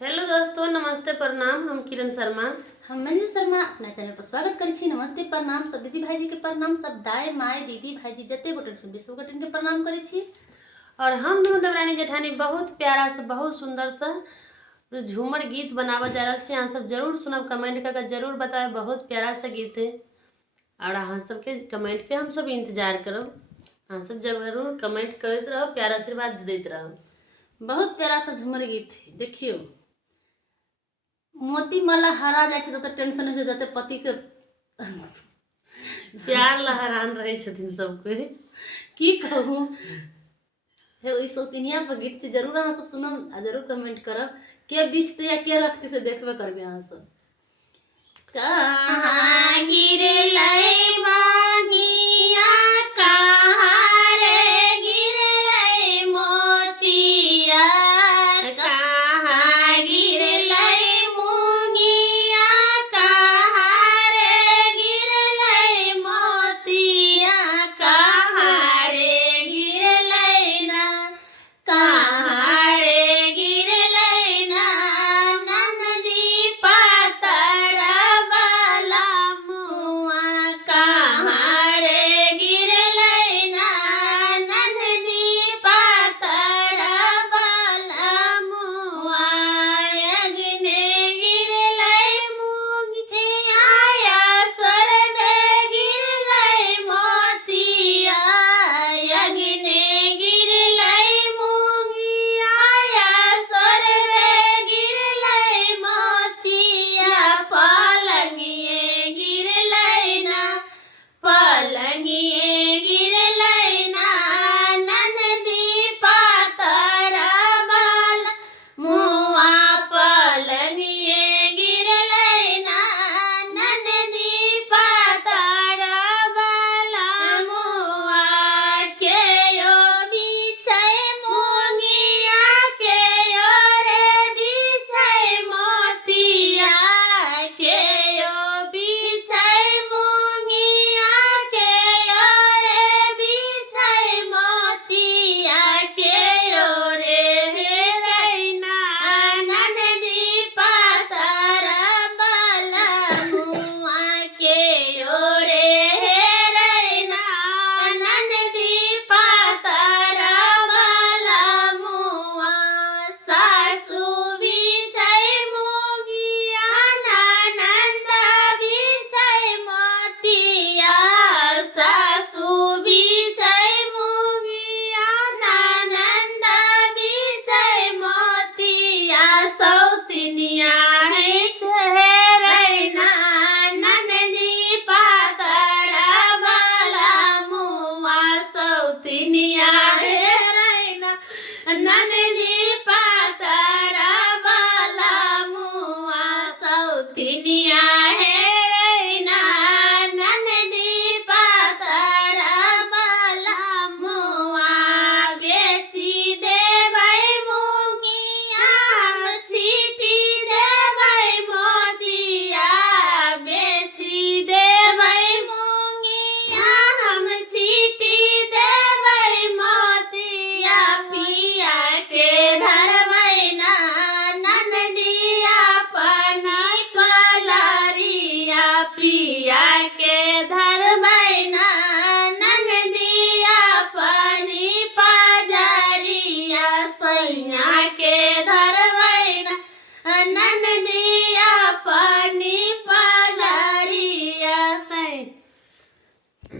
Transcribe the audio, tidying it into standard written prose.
Hello दोस्तों, नमस्ते प्रणाम। हम किरण शर्मा। हम मंजू शर्मा अपना चैनल पर स्वागत करै छी। नमस्ते प्रणाम सब दीदी भाईजी के प्रणाम, सब दाई माय दीदी भाईजी जते गोटे विश्व गोटे के प्रणाम करै छी। और हम दोनों देवरानी जेठानी बहुत प्यारा सा बहुत सुंदर सा झूमर गीत बनावे जा रहा है। अहाँ सब जरूर सुनब, कमेंट करके जरूर बताए। बहुत प्यारा सा गीत है और अहाँ सबके कमेंट के हम सब इंतजार करब। अहाँ सब जरूर कमेंट करते रहो, प्यार आशीर्वाद देते रहो। बहुत प्यारा सा झूमर गीत है। देखियो मोती माला हरा जाए छै तो टेंशन हो जाते पति के प्यार लहरान रहे छथिन सबके। की कहूँ हे ओइ सौतिनिया पर गीत से जरूर अहाँ सब सुनब आ जरूर कमेंट करब। के बिछते या के रखते से देखबे करबे अहाँ सब। कहाँ गिरलै